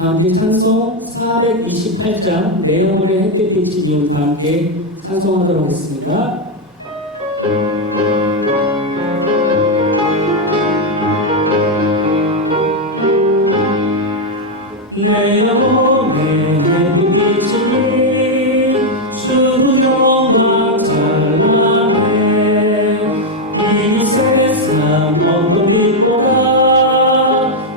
함께 찬송 428장 내영혼의 햇빛이 이웃과 함께 찬송하도록 하겠습니다. 내 영혼의 햇빛이 주 영광 찬란해 이 세상 어떤 빛보다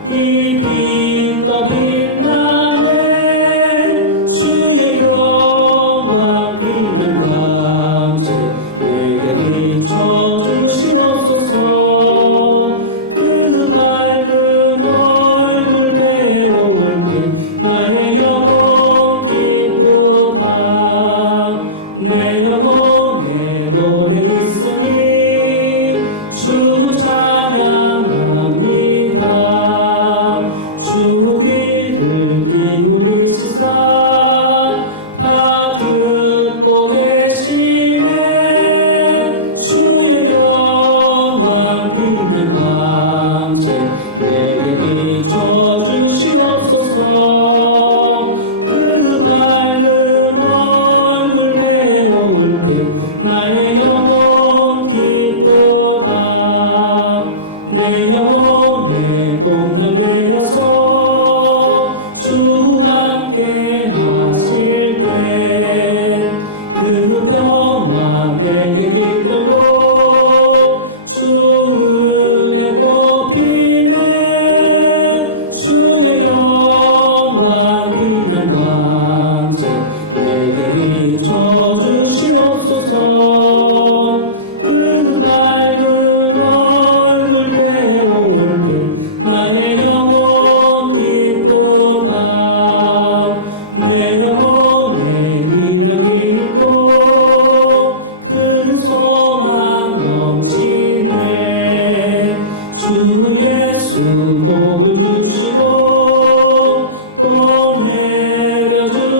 이 빛더 빛나네 주의 영광 빛난 광채 내게 비춰주시옵소서 그 밝은 얼굴 배울 때 나의 영혼 기쁘다 내 영혼의 노래를 쓰니 주 찬양합니다 주 귀를 기울이시사 다 듣고 계시네 주의 영광 빛난 광채 내게 비춰주시옵소서 그 밝은 얼굴 배울 때 나의 영혼 기쁘다 내 영혼의 봄날 되어서 주 함께 하실 때 그 평화 내게 깃들고 주 은혜 꽃피네 주의 영광 빛난 광채 내게 비춰주시옵소서 그 밝은 얼굴 배울 때 나의 영혼 기쁘다 내 영혼에 미련이 있고 큰 소망 넘치네 주 예수 복을 주시고 또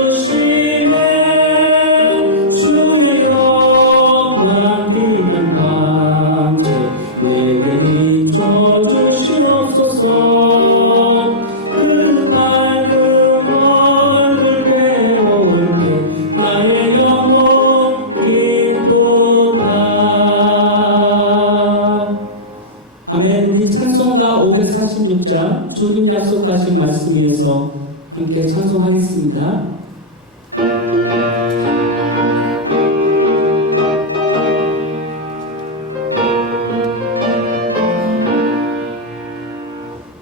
내려주시네 주의 영광 빛난 광채 내게 비춰주시옵소서 그 밝은 얼굴 배울 때 나의 영혼 기쁘다 아멘. 우리 찬송가 546장 주님 약속하신 말씀 위에서 함께 찬송하겠습니다.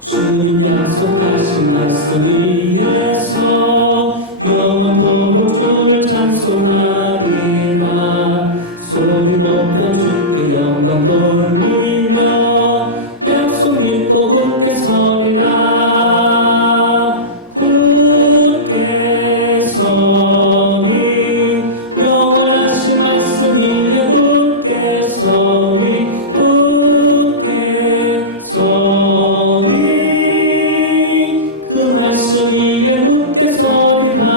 주님 약속하신 말씀 위에서 영원토록 주를 찬송하리라 소리 높여 주께 영광 돌리며 약속 믿고 굳게 서리라 굳게 서리 영원하신 말씀 위에 굳게 서리 굳게 서리 그 말씀 위에 굳게 서리라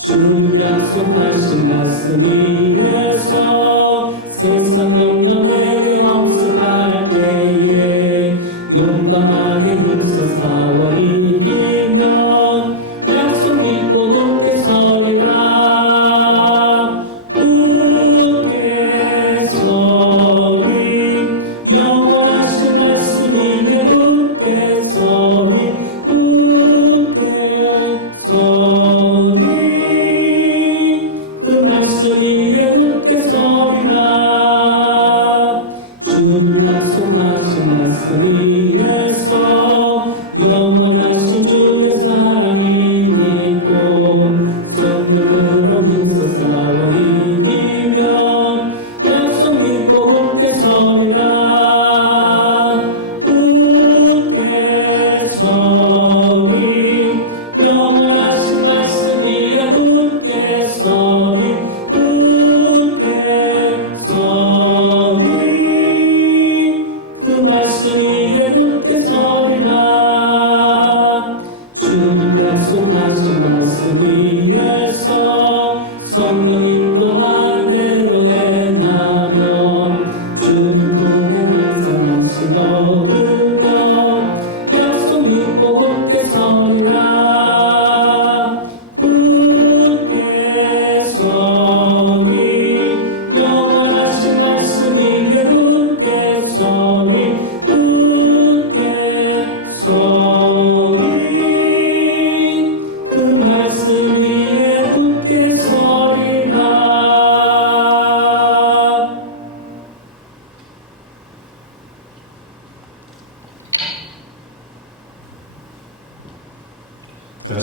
주님 약속하신 말씀 위에서 세상 영역에 없을할 때에 용감하게 힘써 싸워 이기면 약속 믿고 굳게 서리라 굳게 서리 영원하신 말씀 위에 굳게 서리 굳게 서리 그 말씀 위에 굳게 서리라 주님 약속하신 말씀 위에서 영원하신 주의 사랑이 믿고 성령으로 힘써 싸워 이기면 약속 믿고 굳게 서리라 굳게 서리 영원하신 말씀 위에 굳게 서리 굳게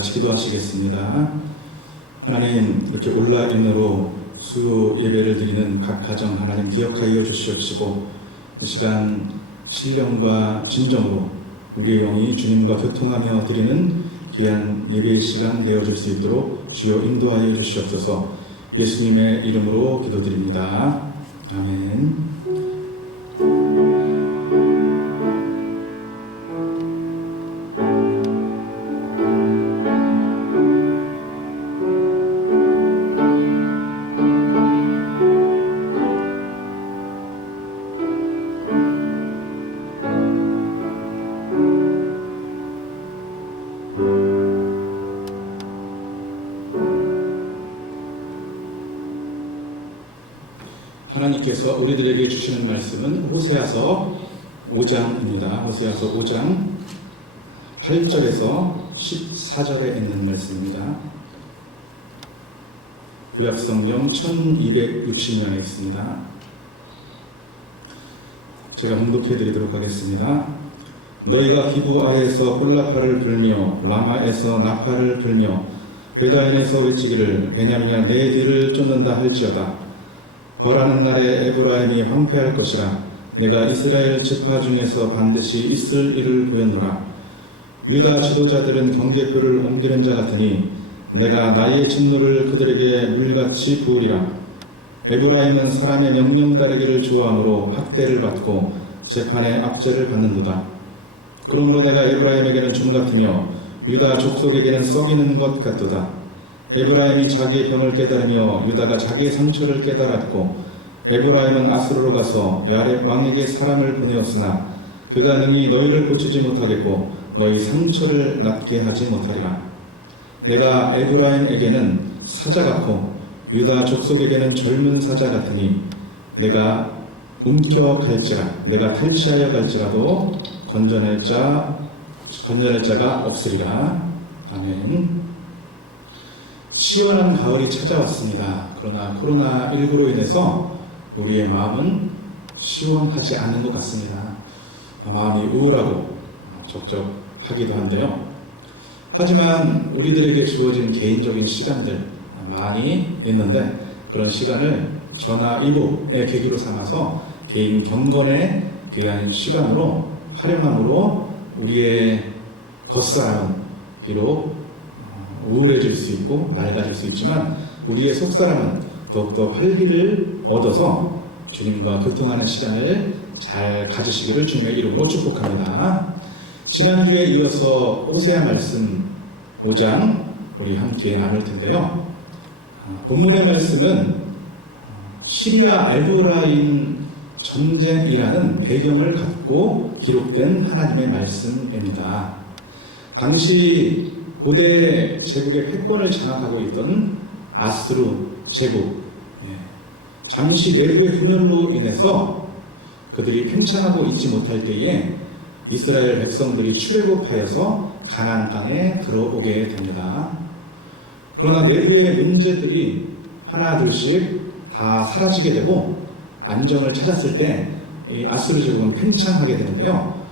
같이 기도하시겠습니다. 하나님, 이렇게 온라인으로 수요 예배를 드리는 각 가정 하나님 기억하여 주시옵시고, 이 시간 신령과 진정으로 우리의 영이 주님과 교통하며 드리는 귀한 예배의 시간 되어줄 수 있도록 주여 인도하여 주시옵소서. 예수님의 이름으로 기도드립니다. 아멘. 하나님께서 우리들에게 주시는 말씀은 호세아서 5장입니다. 호세아서 5장 8절에서 14절에 있는 말씀입니다. 구약성경 1260년에 있습니다. 제가 봉독해 드리도록 하겠습니다. 너희가 기브아에서 홀라파를 불며 라마에서 나파를 불며 베다인에서 외치기를 베냐민아 내 뒤를 쫓는다 할지어다. 벌하는 날에 에브라임이 황폐할 것이라. 내가 이스라엘 지파 중에서 반드시 있을 일을 보였노라. 유다 지도자들은 경계표를 옮기는 자 같으니 내가 나의 진노를 그들에게 물같이 부으리라. 에브라임은 사람의 명령 따르기를 좋아하므로 학대를 받고 재판에 압제를 받는도다. 그러므로 내가 에브라임에게는 종 같으며 유다 족속에게는 썩이는 것 같도다. 에브라임이 자기의 병을 깨달으며 유다가 자기의 상처를 깨달았고, 에브라임은 아수르로 가서 야렙 왕에게 사람을 보내었으나 그가 능히 너희를 고치지 못하겠고 너희 상처를 낫게 하지 못하리라. 내가 에브라임에게는 사자 같고 유다 족속에게는 젊은 사자 같으니 내가 움켜갈지라. 내가 탈취하여 갈지라도 건져낼 자가 없으리라. 아멘. 시원한 가을이 찾아왔습니다. 그러나 코로나19로 인해서 우리의 마음은 시원하지 않은 것 같습니다. 마음이 우울하고 적적하기도 한데요. 하지만 우리들에게 주어진 개인적인 시간들 많이 있는데, 그런 시간을 전화위복의 계기로 삼아서 개인 경건에 귀한 시간으로 활용함으로 우리의 겉사람은 비록 우울해질 수 있고 낡아질 수 있지만 우리의 속사람은 더욱더 활기를 얻어서 주님과 교통하는 시간을 잘 가지시기를 주님의 이름으로 축복합니다. 지난주에 이어서 호세아 말씀 5장 우리 함께 나눌 텐데요. 본문의 말씀은 시리아 알브라임 전쟁이라는 배경을 갖고 기록된 하나님의 말씀입니다. 당시 고대 제국의 패권을 장악하고 있던 아수르 제국, 잠시 내부의 분열로 인해서 그들이 팽창하고 있지 못할 때에 이스라엘 백성들이 출애굽하여서 가나안 땅에 들어오게 됩니다. 그러나 내부의 문제들이 하나 둘씩 다 사라지게 되고 안정을 찾았을 때 이 아수르 제국은 팽창하게 되는데요.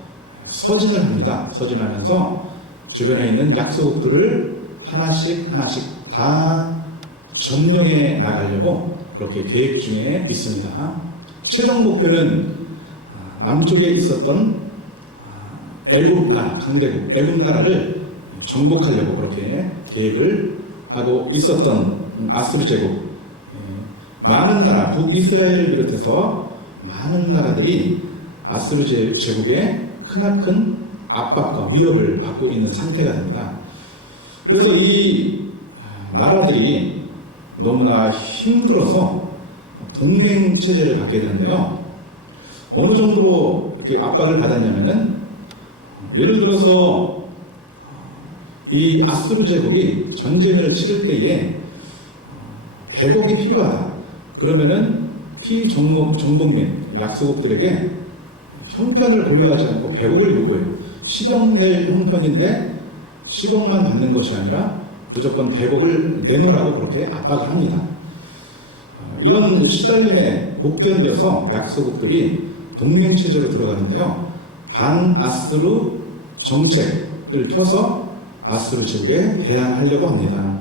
서진을 합니다. 서진하면서 주변에 있는 약소국들을 하나씩 다 점령해 나가려고 그렇게 계획 중에 있습니다. 최종 목표는 남쪽에 있었던 애굽나라, 강대국 애굽나라를 정복하려고 그렇게 계획을 하고 있었던 아수르 제국. 많은 나라, 북이스라엘을 비롯해서 많은 나라들이 아수르 제국의 크나큰 압박과 위협을 받고 있는 상태가 됩니다. 그래서 이 나라들이 너무나 힘들어서 동맹 체제를 갖게 되는데요. 어느 정도로 이렇게 압박을 받았냐면은, 예를 들어서 이 아수르 제국이 전쟁을 치를 때에 100억이 필요하다. 그러면은 피정복민 약소국들에게 형편을 고려하지 않고 100억을 요구해요. 10억 낼 형편인데 10억만 받는 것이 아니라 무조건 100억을 내놓으라고 그렇게 압박을 합니다. 이런 시달림에 못 견뎌서 약소국들이 동맹체제로 들어가는데요. 반아수르 정책을 펴서 아수르 제국에 대항하려고 합니다.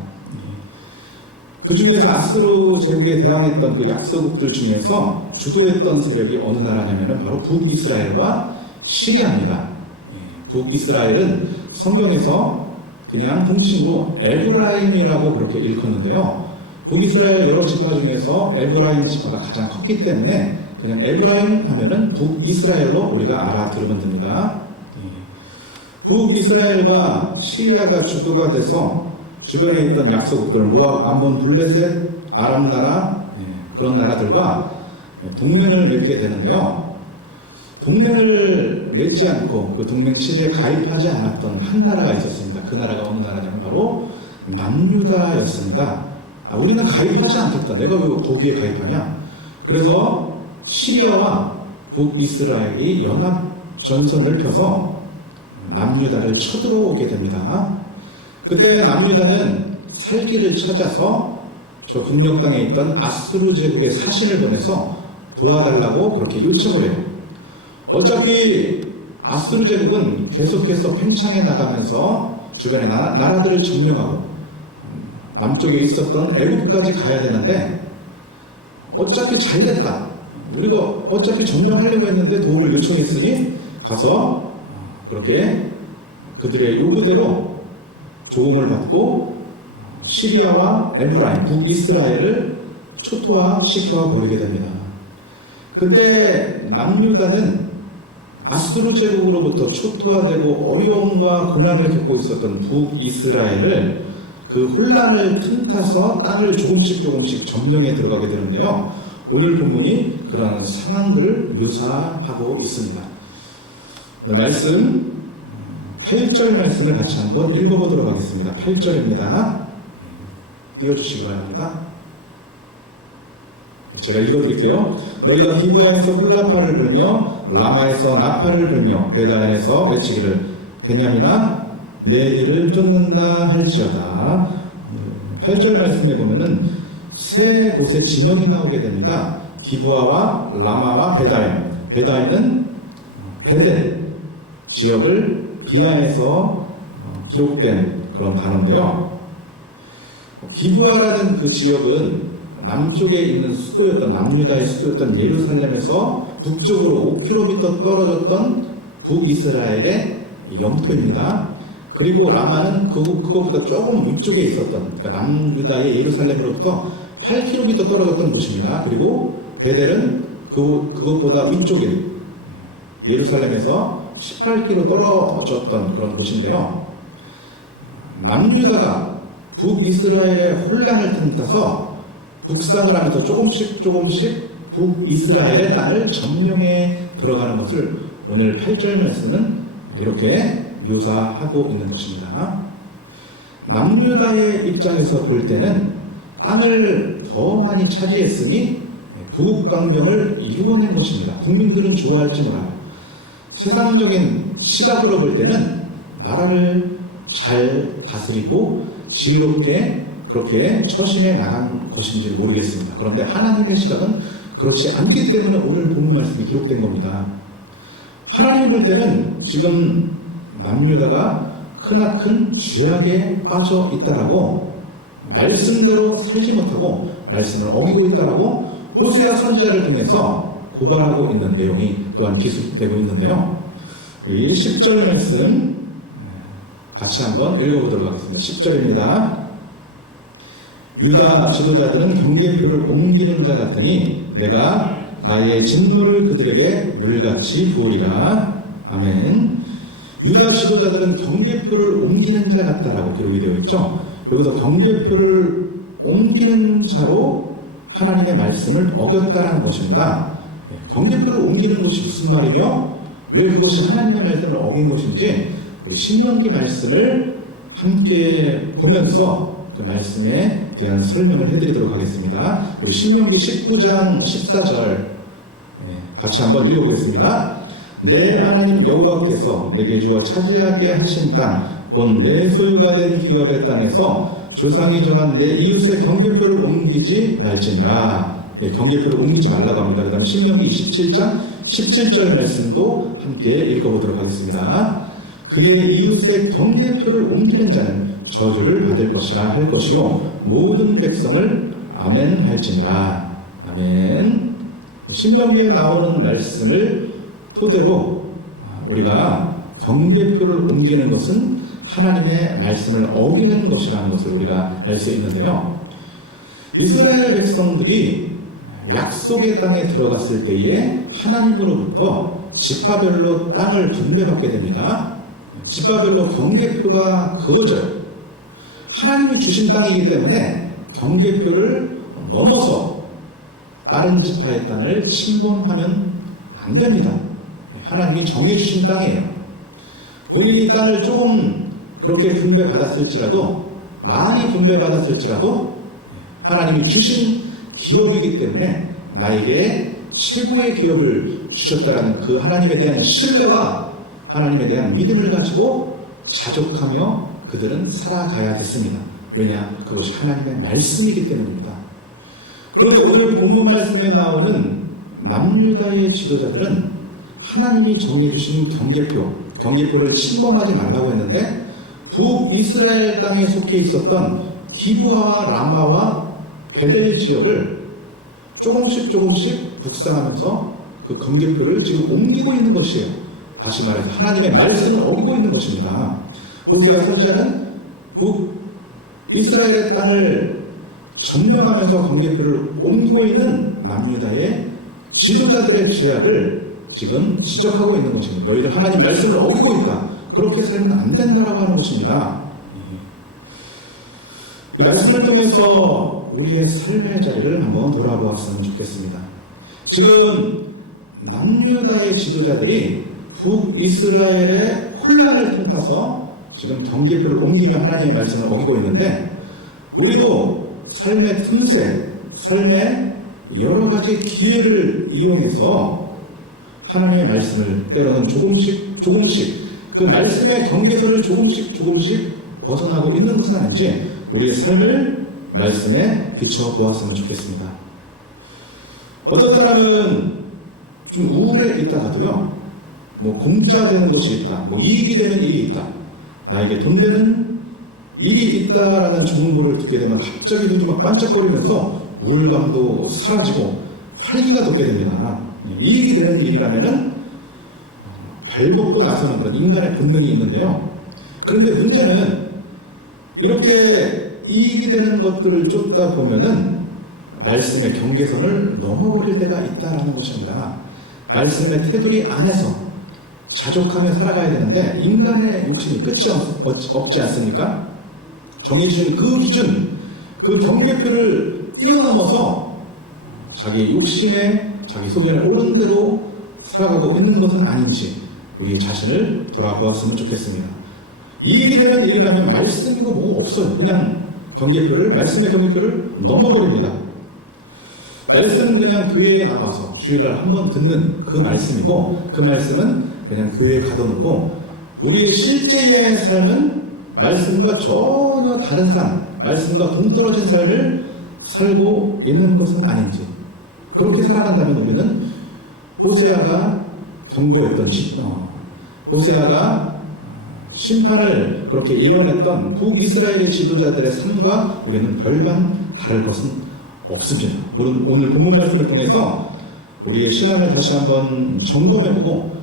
그 중에서 아수르 제국에 대항했던 그 약소국들 중에서 주도했던 세력이 어느 나라냐면 바로 북이스라엘과 시리아입니다. 북이스라엘은 성경에서 그냥 통칭으로 에브라임이라고 그렇게 일컫는데요. 북이스라엘 여러 지파 중에서 에브라임 지파가 가장 컸기 때문에 그냥 에브라임 하면은 북이스라엘로 우리가 알아들으면 됩니다. 북이스라엘과 시리아가 주도가 돼서 주변에 있던 약소국들, 모압, 암몬, 블레셋, 아람 나라 그런 나라들과 동맹을 맺게 되는데요. 동맹을 맺지 않고 그 동맹 시대에 가입하지 않았던 한 나라가 있었습니다. 그 나라가 어느 나라냐면 바로 남유다였습니다. 우리는 가입하지 않겠다. 내가 왜 거기에 가입하냐? 그래서 시리아와 북이스라엘이 연합 전선을 펴서 남유다를 쳐들어오게 됩니다. 그때 남유다는 살기를 찾아서 저 북녘 땅에 있던 아수르 제국의 사신을 보내서 도와달라고 그렇게 요청을 해요. 어차피 아수르 제국은 계속해서 팽창해 나가면서 주변의 나라들을 점령하고 남쪽에 있었던 애국까지 가야 되는데 어차피 잘 됐다. 우리가 어차피 점령하려고 했는데 도움을 요청했으니 가서 그렇게 그들의 요구대로 조공을 받고 시리아와 에브라임, 북이스라엘을 초토화시켜 버리게 됩니다. 그때 남유다는 아수르 제국으로부터 초토화되고 어려움과 고난을 겪고 있었던 북이스라엘을 그 혼란을 틈타서 땅을 조금씩 점령해 들어가게 되는데요. 오늘 본문이 그러한 상황들을 묘사하고 있습니다. 오늘 말씀 8절 말씀을 같이 한번 읽어보도록 하겠습니다. 8절입니다. 띄워주시기 바랍니다. 제가 읽어드릴게요. 너희가 기브아에서 훌라파를 불며 라마에서 나팔을 불며 베다엔에서 외치기를 베냐민아 내 뒤를 쫓는다 할지어다. 8절 말씀에 보면은 세 곳의 진영이 나오게 됩니다. 기브아와 라마와 베다엔. 베다엔은 베델 지역을 비하해서 기록된 그런 단어인데요. 기브아라는 그 지역은 남쪽에 있는 수도였던 남유다의 수도였던 예루살렘에서 북쪽으로 5km 떨어졌던 북이스라엘의 영토입니다. 그리고 라마는 그것보다 조금 위쪽에 있었던, 그러니까 남유다의 예루살렘으로부터 8km 떨어졌던 곳입니다. 그리고 베델은 그것보다 위쪽인 예루살렘에서 18km 떨어졌던 그런 곳인데요. 남유다가 북이스라엘의 혼란을 틈타서 북상을 하면서 조금씩 북이스라엘의 땅을 점령해 들어가는 것을 오늘 8절 말씀은 이렇게 묘사하고 있는 것입니다. 남유다의 입장에서 볼 때는 땅을 더 많이 차지했으니 부국강병을 이루어낸 것입니다. 국민들은 좋아할지 몰라요. 세상적인 시각으로 볼 때는 나라를 잘 다스리고 지혜롭게 그렇게 처신해 나간 것인지 모르겠습니다. 그런데 하나님의 시각은 그렇지 않기 때문에 오늘 본문 말씀이 기록된 겁니다. 하나님이 볼 때는 지금 남유다가 크나큰 죄악에 빠져 있다라고, 말씀대로 살지 못하고 말씀을 어기고 있다라고 호세아 선지자를 통해서 고발하고 있는 내용이 또한 기술되고 있는데요. 우리 10절 말씀 같이 한번 읽어보도록 하겠습니다. 10절입니다. 유다 지도자들은 경계표를 옮기는 자 같으니 내가 나의 진노를 그들에게 물같이 부으리라. 아멘. 유다 지도자들은 경계표를 옮기는 자 같다라고 기록이 되어 있죠. 여기서 경계표를 옮기는 자로 하나님의 말씀을 어겼다라는 것입니다. 경계표를 옮기는 것이 무슨 말이며 왜 그것이 하나님의 말씀을 어긴 것인지 우리 신명기 말씀을 함께 보면서 그 말씀에 대한 설명을 해드리도록 하겠습니다. 우리 신명기 19장 14절 같이 한번 읽어보겠습니다. 내 하나님 여호와께서 내게 주어 차지하게 하신 땅 곧 내 소유가 된 기업의 땅에서 조상이 정한 내 이웃의 경계표를 옮기지 말지니라. 경계표를 옮기지 말라고 합니다. 그 다음에 신명기 27장 17절 말씀도 함께 읽어보도록 하겠습니다. 그의 이웃의 경계표를 옮기는 자는 저주를 받을 것이라 할 것이요 모든 백성을 아멘 할지니라. 아멘. 신명기에 나오는 말씀을 토대로 우리가 경계표를 옮기는 것은 하나님의 말씀을 어기는 것이라는 것을 우리가 알 수 있는데요. 이스라엘 백성들이 약속의 땅에 들어갔을 때에 하나님으로부터 지파별로 땅을 분배받게 됩니다. 지파별로 경계표가 그어져요. 하나님이 주신 땅이기 때문에 경계표를 넘어서 다른 지파의 땅을 침범하면 안 됩니다. 하나님이 정해주신 땅이에요. 본인이 땅을 조금 그렇게 분배받았을지라도, 많이 분배받았을지라도 하나님이 주신 기업이기 때문에 나에게 최고의 기업을 주셨다는 그 하나님에 대한 신뢰와 하나님에 대한 믿음을 가지고 자족하며 그들은 살아가야 됐습니다. 왜냐? 그것이 하나님의 말씀이기 때문입니다. 그런데 오늘 본문 말씀에 나오는 남유다의 지도자들은 하나님이 정해주신 경계표를 침범하지 말라고 했는데 북이스라엘 땅에 속해 있었던 기브아와 라마와 베델 지역을 조금씩 북상하면서 그 경계표를 지금 옮기고 있는 것이에요. 다시 말해서 하나님의 말씀을 어기고 있는 것입니다. 호세아 선지자는 북이스라엘의 땅을 점령하면서 경계표를 옮기고 있는 남유다의 지도자들의 죄악을 지금 지적하고 있는 것입니다. 너희들 하나님 말씀을 어기고 있다. 그렇게 살면 안 된다라고 하는 것입니다. 이 말씀을 통해서 우리의 삶의 자리를 한번 돌아보았으면 좋겠습니다. 지금 남유다의 지도자들이 북이스라엘의 혼란을 틈타서 지금 경계표를 옮기며 하나님의 말씀을 어기고 있는데 우리도 삶의 틈새, 삶의 여러 가지 기회를 이용해서 하나님의 말씀을 때로는 조금씩 그 말씀의 경계선을 조금씩 벗어나고 있는 것은 아닌지 우리의 삶을 말씀에 비춰보았으면 좋겠습니다. 어떤 사람은 좀 우울해 있다가도요, 공짜 되는 것이 있다, 이익이 되는 일이 있다, 나에게 돈 되는 일이 있다라는 정보를 듣게 되면 갑자기 눈이 막 반짝거리면서 우울감도 사라지고 활기가 돋게 됩니다. 이익이 되는 일이라면은 발벗고 나서는 그런 인간의 본능이 있는데요. 그런데 문제는 이렇게 이익이 되는 것들을 쫓다 보면은 말씀의 경계선을 넘어버릴 때가 있다라는 것입니다. 말씀의 테두리 안에서 자족하며 살아가야 되는데 인간의 욕심이 끝이 없지 않습니까? 정해주신 그 기준, 그 경계표를 뛰어넘어서 자기 욕심에, 자기 소견에 옳은 대로 살아가고 있는 것은 아닌지 우리 자신을 돌아보았으면 좋겠습니다. 이익이 되는 일이라면 말씀이고 뭐고 없어요. 그냥 말씀의 경계표를 넘어버립니다. 말씀은 그냥 교회에 나와서 주일날 한번 듣는 그 말씀이고 그 말씀은 그냥 교회에 가둬놓고 우리의 실제의 삶은 말씀과 전혀 다른 삶, 말씀과 동떨어진 삶을 살고 있는 것은 아닌지 그렇게 살아간다면 우리는 호세아가 경고했던 호세아가 심판을 그렇게 예언했던 북이스라엘의 지도자들의 삶과 우리는 별반 다를 것은 없습니다. 오늘 본문 말씀을 통해서 우리의 신앙을 다시 한번 점검해보고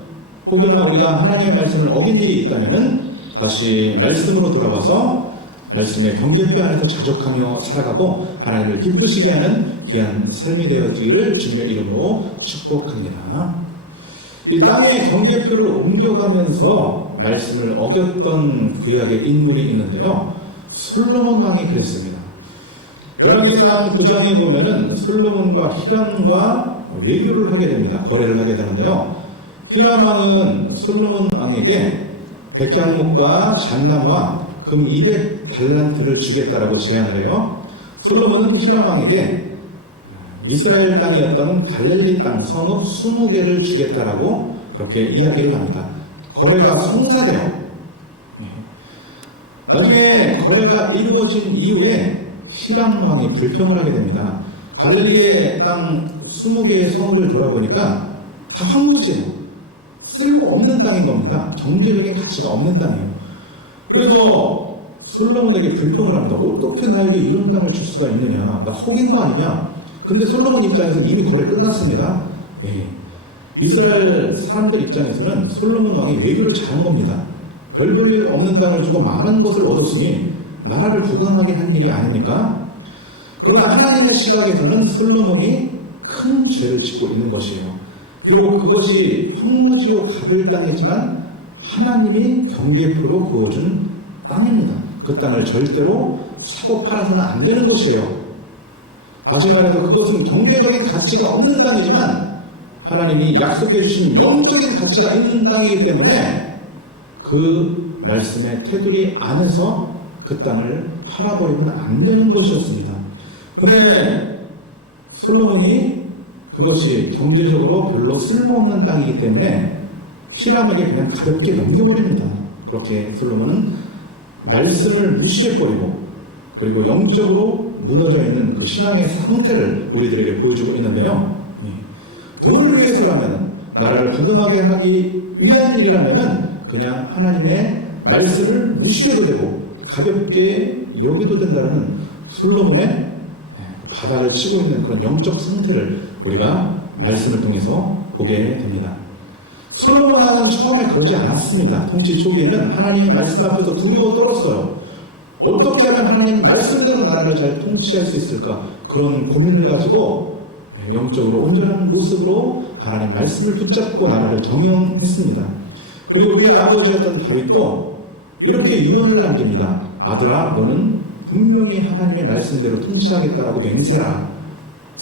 혹여나 우리가 하나님의 말씀을 어긴 일이 있다면 다시 말씀으로 돌아와서 말씀의 경계표 안에서 자족하며 살아가고 하나님을 기쁘시게 하는 귀한 삶이 되어지기를 주님의 이름으로 축복합니다. 이 땅의 경계표를 옮겨가면서 말씀을 어겼던 구약의 인물이 있는데요. 솔로몬 왕이 그랬습니다. 열왕기상 9장에 보면은 솔로몬과 히람과 외교를 하게 됩니다. 거래를 하게 되는데요. 히람 왕은 솔로몬 왕에게 백향목과 잣나무와 금 200달란트를 주겠다라고 제안을 해요. 솔로몬은 히람 왕에게 이스라엘 땅이었던 갈릴리 땅 성읍 20개를 주겠다라고 그렇게 이야기를 합니다. 거래가 성사돼요. 나중에 거래가 이루어진 이후에 히람 왕이 불평을 하게 됩니다. 갈릴리의 땅 20개의 성읍을 돌아보니까 다 황무지예요. 쓸모없는 땅인 겁니다. 경제적인 가치가 없는 땅이에요. 그래서 솔로몬에게 불평을 합니다. 어떻게 나에게 이런 땅을 줄 수가 있느냐? 나 속인 거 아니냐? 근데 솔로몬 입장에서는 이미 거래 끝났습니다. 예. 이스라엘 사람들 입장에서는 솔로몬 왕이 외교를 잘한 겁니다. 별 볼 일 없는 땅을 주고 많은 것을 얻었으니 나라를 부강하게 한 일이 아닙니까? 그러나 하나님의 시각에서는 솔로몬이 큰 죄를 짓고 있는 것이에요. 비록 그것이 황무지요 갑을 땅이지만 하나님이 경계표로 그어준 땅입니다. 그 땅을 절대로 사고 팔아서는 안 되는 것이에요. 다시 말해서 그것은 경제적인 가치가 없는 땅이지만 하나님이 약속해 주신 영적인 가치가 있는 땅이기 때문에 그 말씀의 테두리 안에서 그 땅을 팔아버리면 안 되는 것이었습니다. 그런데 솔로몬이 그것이 경제적으로 별로 쓸모없는 땅이기 때문에 히람에게 그냥 가볍게 넘겨버립니다. 그렇게 솔로몬은 말씀을 무시해버리고 그리고 영적으로 무너져 있는 그 신앙의 상태를 우리들에게 보여주고 있는데요. 돈을 위해서라면, 나라를 부강하게 하기 위한 일이라면 그냥 하나님의 말씀을 무시해도 되고 가볍게 여겨도 된다는 솔로몬의 바닥을 치고 있는 그런 영적 상태를 우리가 말씀을 통해서 보게 됩니다. 솔로몬 왕은 처음에 그러지 않았습니다. 통치 초기에는 하나님의 말씀 앞에서 두려워 떨었어요. 어떻게 하면 하나님 말씀대로 나라를 잘 통치할 수 있을까? 그런 고민을 가지고 영적으로 온전한 모습으로 하나님 말씀을 붙잡고 나라를 경영했습니다. 그리고 그의 아버지였던 다윗도 이렇게 유언을 남깁니다. 아들아, 너는 분명히 하나님의 말씀대로 통치하겠다라고 맹세하라.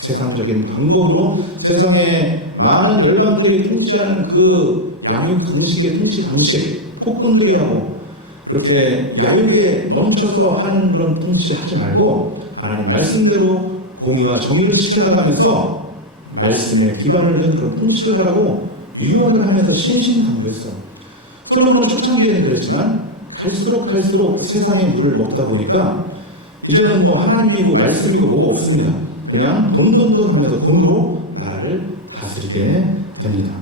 세상적인 방법으로 세상에 많은 열방들이 통치하는 그 양육 방식의 통치 방식, 폭군들이 하고 이렇게 야욕에 넘쳐서 하는 그런 통치하지 말고 하나님 말씀대로 공의와 정의를 지켜나가면서 말씀에 기반을 둔 그런 통치를 하라고 유언을 하면서 신신당부했어요. 솔로몬은 초창기에는 그랬지만 갈수록 세상의 물을 먹다 보니까 이제는 뭐 하나님이고 말씀이고 뭐가 없습니다. 그냥 돈 하면서 돈으로 나라를 다스리게 됩니다.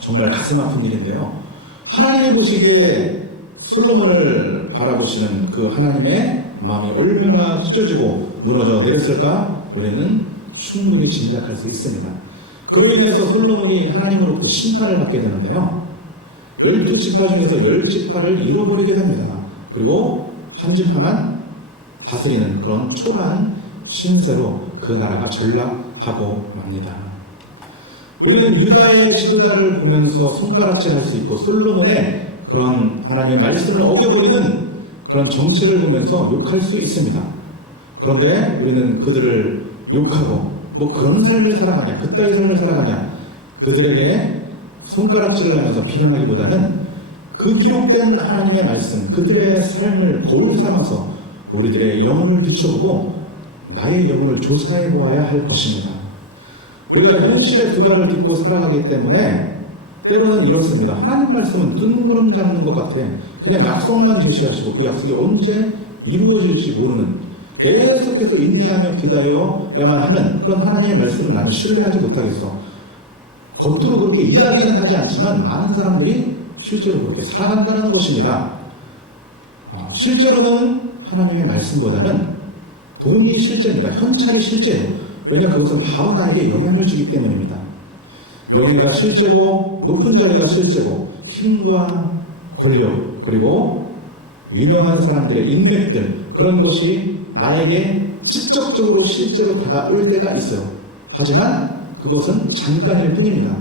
정말 가슴 아픈 일인데요. 하나님이 보시기에 솔로몬을 바라보시는 그 하나님의 마음이 얼마나 찢어지고 무너져 내렸을까? 우리는 충분히 짐작할 수 있습니다. 그로 인해서 솔로몬이 하나님으로부터 심판을 받게 되는데요. 12지파 중에서 10지파를 잃어버리게 됩니다. 그리고 한 지파만 다스리는 그런 초라한 신세로 그 나라가 전락하고 맙니다. 우리는 유다의 지도자를 보면서 손가락질할 수 있고 솔로몬의 그런 하나님의 말씀을 어겨버리는 그런 정책을 보면서 욕할 수 있습니다. 그런데 우리는 그들을 욕하고 뭐 그런 삶을 살아가냐, 그따위 삶을 살아가냐, 그들에게 손가락질을 하면서 비난하기보다는 그 기록된 하나님의 말씀, 그들의 삶을 거울 삼아서 우리들의 영혼을 비춰보고 나의 영혼을 조사해 보아야 할 것입니다. 우리가 현실의 두 발을 딛고 살아가기 때문에 때로는 이렇습니다. 하나님 말씀은 뜬구름 잡는 것 같아. 그냥 약속만 제시하시고 그 약속이 언제 이루어질지 모르는, 계속해서 인내하며 기다려야만 하는 그런 하나님의 말씀을 나는 신뢰하지 못하겠어. 겉으로 그렇게 이야기는 하지 않지만 많은 사람들이 실제로 그렇게 살아간다는 것입니다. 실제로는 하나님의 말씀보다는 돈이 실제입니다. 현찰이 실제예요. 왜냐, 그것은 바로 나에게 영향을 주기 때문입니다. 명예가 실제고 높은 자리가 실제고 힘과 권력 그리고 유명한 사람들의 인맥들, 그런 것이 나에게 직접적으로 실제로 다가올 때가 있어요. 하지만 그것은 잠깐일 뿐입니다.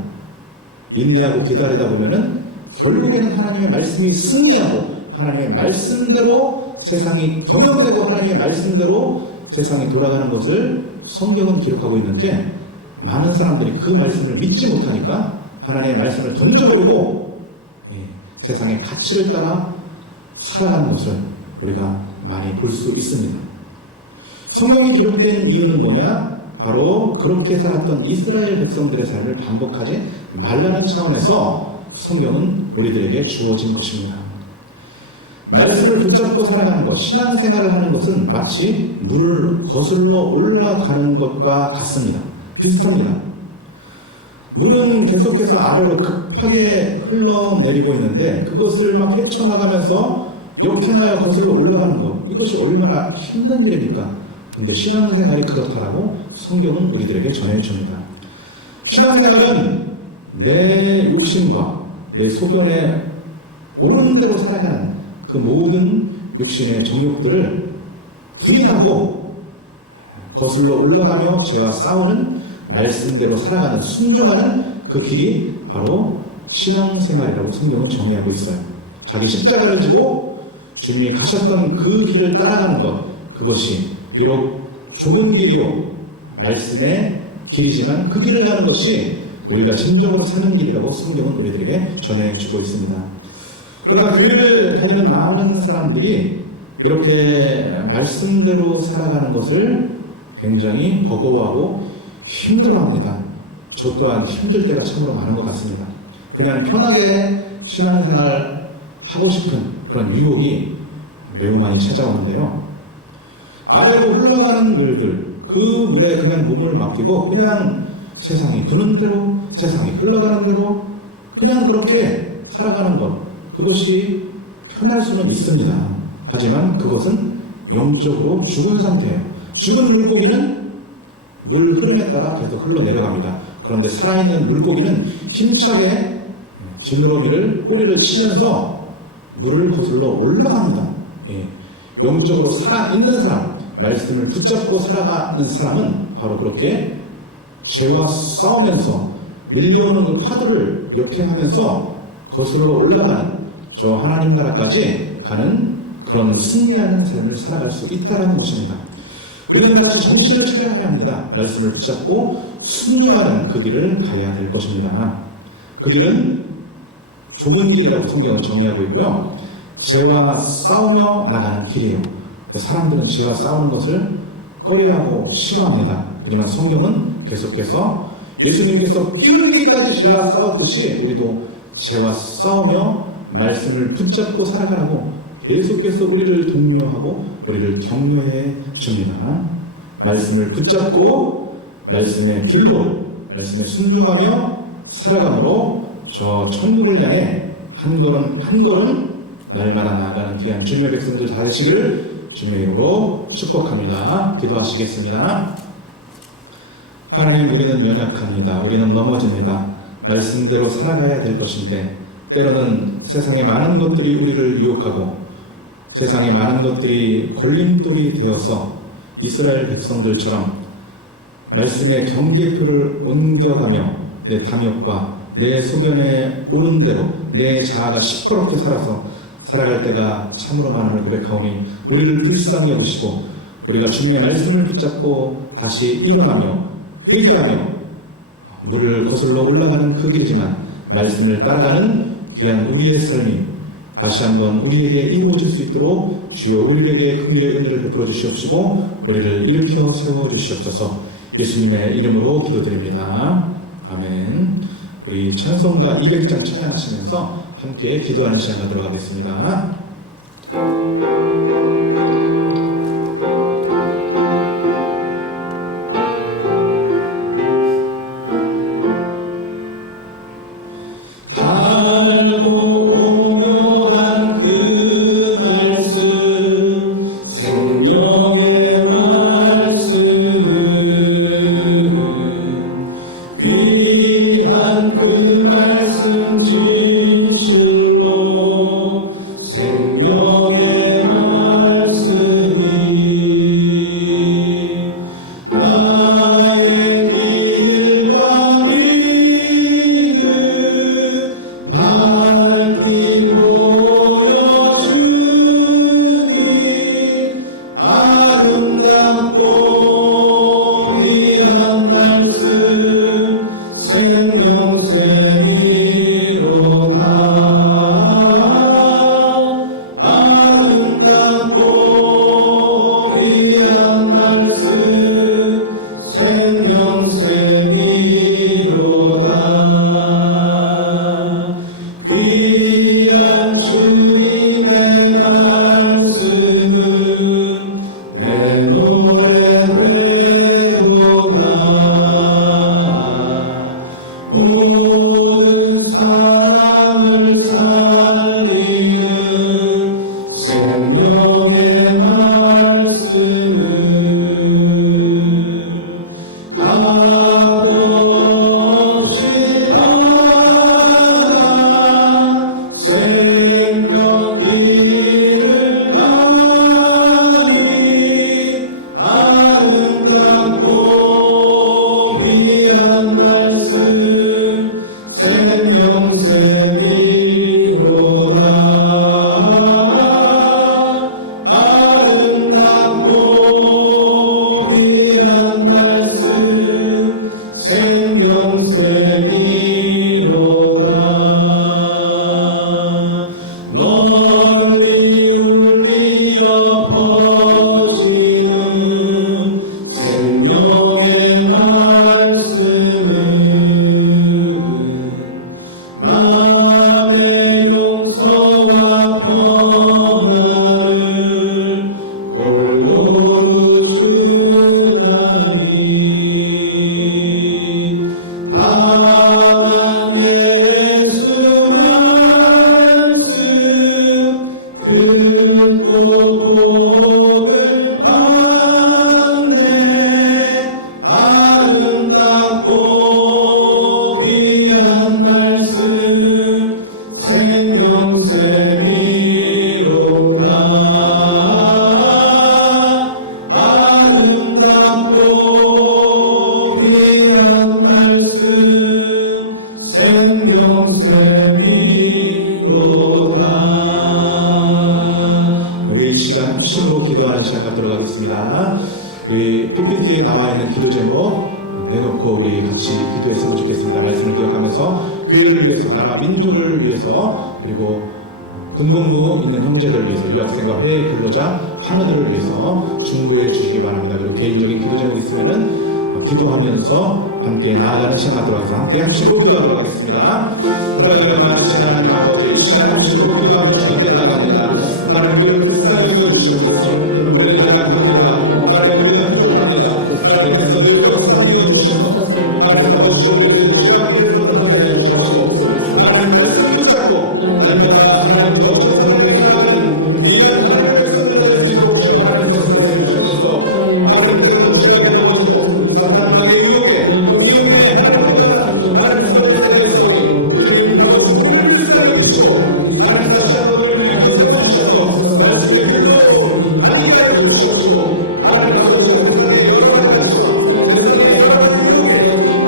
인내하고 기다리다 보면은 결국에는 하나님의 말씀이 승리하고 하나님의 말씀대로 세상이 경영되고 하나님의 말씀대로 세상이 돌아가는 것을 성경은 기록하고 있는데, 많은 사람들이 그 말씀을 믿지 못하니까 하나님의 말씀을 던져버리고 세상의 가치를 따라 살아가는 것을 우리가 많이 볼 수 있습니다. 성경이 기록된 이유는 뭐냐? 바로 그렇게 살았던 이스라엘 백성들의 삶을 반복하지 말라는 차원에서 성경은 우리들에게 주어진 것입니다. 말씀을 붙잡고 살아가는 것, 신앙생활을 하는 것은 마치 물을 거슬러 올라가는 것과 같습니다. 비슷합니다. 물은 계속해서 아래로 급하게 흘러내리고 있는데 그것을 막 헤쳐나가면서 역행하여 거슬러 올라가는 것, 이것이 얼마나 힘든 일입니까? 근데 신앙생활이 그렇다라고 성경은 우리들에게 전해줍니다. 신앙생활은 내 욕심과 내 소견에 옳은 대로 살아가는 그 모든 육신의 정욕들을 부인하고 거슬러 올라가며 죄와 싸우는 말씀대로 살아가는, 순종하는 그 길이 바로 신앙생활이라고 성경은 정의하고 있어요. 자기 십자가를 지고 주님이 가셨던 그 길을 따라가는 것, 그것이 비록 좁은 길이요 말씀의 길이지만 그 길을 가는 것이 우리가 진정으로 사는 길이라고 성경은 우리들에게 전해주고 있습니다. 그러나 교회를 다니는 많은 사람들이 이렇게 말씀대로 살아가는 것을 굉장히 버거워하고 힘들어합니다. 저 또한 힘들 때가 참으로 많은 것 같습니다. 그냥 편하게 신앙생활 하고 싶은 그런 유혹이 매우 많이 찾아오는데요. 아래로 흘러가는 물들, 그 물에 그냥 몸을 맡기고 그냥 세상이 부는 대로, 세상이 흘러가는 대로 그냥 그렇게 살아가는 것, 그것이 편할 수는 있습니다. 하지만 그것은 영적으로 죽은 상태예요. 죽은 물고기는 물 흐름에 따라 계속 흘러내려갑니다. 그런데 살아있는 물고기는 힘차게 지느러미를, 꼬리를 치면서 물을 거슬러 올라갑니다. 예. 영적으로 살아있는 사람, 말씀을 붙잡고 살아가는 사람은 바로 그렇게 죄와 싸우면서 밀려오는 그 파도를 역행하면서 거슬러 올라가는 저 하나님 나라까지 가는 그런 승리하는 삶을 살아갈 수 있다는 것입니다. 우리는 다시 정신을 차려야 합니다. 말씀을 붙잡고 순종하는 그 길을 가야 될 것입니다. 그 길은 좁은 길이라고 성경은 정의하고 있고요. 죄와 싸우며 나가는 길이에요. 사람들은 죄와 싸우는 것을 꺼려하고 싫어합니다. 하지만 성경은 계속해서 예수님께서 피 흘리기까지 죄와 싸웠듯이 우리도 죄와 싸우며 말씀을 붙잡고 살아가라고 계속해서 우리를 독려하고 우리를 격려해 줍니다. 말씀을 붙잡고 말씀의 길로, 말씀에 순종하며 살아감으로 저 천국을 향해 한 걸음 한 걸음 날마다 나아가는 귀한 주님의 백성들 다 되시기를 주님의 이름으로 축복합니다. 기도하시겠습니다. 하나님, 우리는 연약합니다. 우리는 넘어집니다. 말씀대로 살아가야 될 것인데 때로는 세상의 많은 것들이 우리를 유혹하고 세상의 많은 것들이 걸림돌이 되어서 이스라엘 백성들처럼 말씀의 경계표를 옮겨가며 내 탐욕과 내 소견에 옳은 대로 내 자아가 시퍼렇게 살아서 살아갈 때가 참으로 많음을 고백하오니 우리를 불쌍히 여기시고 우리가 주님의 말씀을 붙잡고 다시 일어나며 회개하며 물을 거슬러 올라가는 그 길이지만 말씀을 따라가는 귀한 우리의 삶이 다시 한번 우리에게 이루어질 수 있도록 주여 우리에게 긍휼의 은혜를 베풀어 주시옵시고 우리를 일으켜 세워 주시옵소서. 예수님의 이름으로 기도드립니다. 아멘. 우리 찬송가 200장 찬양하시면서 함께 기도하는 시간 가도록 하겠습니다. 우리 PPT에 나와 있는 기도 제목 내놓고 우리 같이 기도했으면 좋겠습니다. 말씀을 기억하면서 교회를 위해서, 나라 민족을 위해서, 그리고 군복무 있는 형제들을 위해서, 유학생과 회의 근로자, 환우들을 위해서 중보해 주시기 바랍니다. 그리고 개인적인 기도 제목 있으면은 기도하면서 함께 나아가는 시간 갖도록 하겠습니다. 함께 함식으로 기도하도록 하겠습니다. 사랑하는 많으신 하나님 아버지, 이 시간 함식으로 기도하며 주님께 나아갑니다. 하나님, 우리를 불쌍히 여겨주시옵소서. 우리는 연약합니다. 하나님, 우리는 부족합니다. 하나님께서 늘 불쌍히 여겨주셔서 하나님 아버지, 우리를 주의 길을 걷도록 하여 주시옵소서. 하나님 말씀 붙잡고 날마다 하나님 저처럼 성령이 나아가는 이해한 하나님의 백성들 될 수 있도록 주여 하나님께서 해 주시옵소서. 하나님 때로는 죄악에 넘어지고 마지막에 미혹에 하나님과 하나님 쓰러질 때가 있어오니 주님 아버지 우리를 불쌍히 여기시고 하나님 다시 한번 우리를 일으켜 세워주셔서 말씀의 길로 아니게 하여 주시옵시고 하나님 아버지 세상의 여러 가지 가치와 세상의 여러 가지 미혹에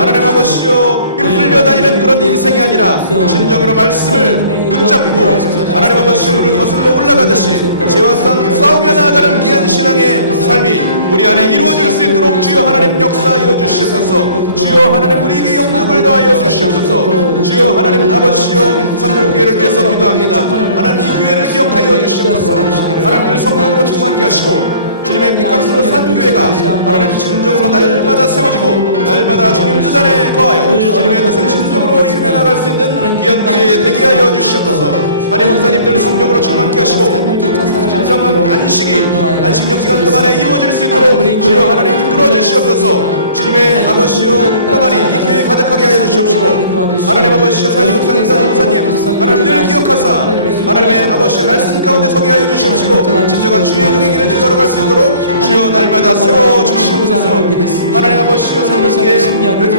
하나님 아버지여 흘러가는 그런 인생이 아니라 진정으로 말씀을 붙잡고 하나님 아버지 우리를 거슬러 올라가듯이 죄와 싸움을 나가는 위한 신앙의 삶이 우리 안에 이루어질 수 있도록 주여 하나님 역사하여 주시옵소서. 주여 하나님 우리에게 영광을 더하여 주시옵소서. 주여 하나님 아버지여 함께 되어서 기도합니다. 하나님 기쁨을 수용하여 주시옵소서. 하나님 성령을 주시옵게 하시고 주님의 감사로 산 교회가 하나님 진정으로 날마다 세우고 날마다 주님 뜻대로 도와요. 주님의 무슨 신성으로 나갈 수 있는 귀한 기회에 대비하여 주시옵소서. 하나님 하나님께로 진정으로 주님께 하시고 진정한 안식이 안식의 시간 동안에 이루어질 수 있도록 주여 하나님 불러주시옵소서. 주님의 아버지여 평안이 힘이 가득하게 하여 주시옵소서. 하나님 아버지여 하나님의 기억하사 하나님의 아버지 말씀 가운데 서게 하여 주시옵소서. 주여 주님의 행위를 걸어갈 수 있도록 주여 날마다 세워 주시옵소서. 하나님 아버지여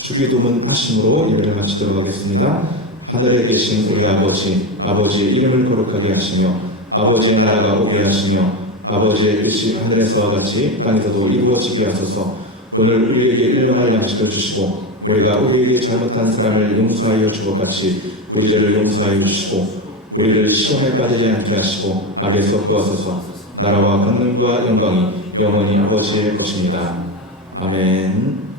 주기도문 하심으로 예배를 마치도록 하겠습니다. 하늘에 계신 우리 아버지의 이름을 거룩하게 하시며 아버지의 나라가 오게 하시며 아버지의 뜻이 하늘에서와 같이 땅에서도 이루어지게 하소서. 오늘 우리에게 일용할 양식을 주시고 우리가 우리에게 잘못한 사람을 용서하여 준 것 같이 우리 죄를 용서하여 주시고 우리를 시험에 빠지지 않게 하시고 악에서 구하소서. 나라와 권능과 영광이 영원히 아버지의 것입니다. 아멘.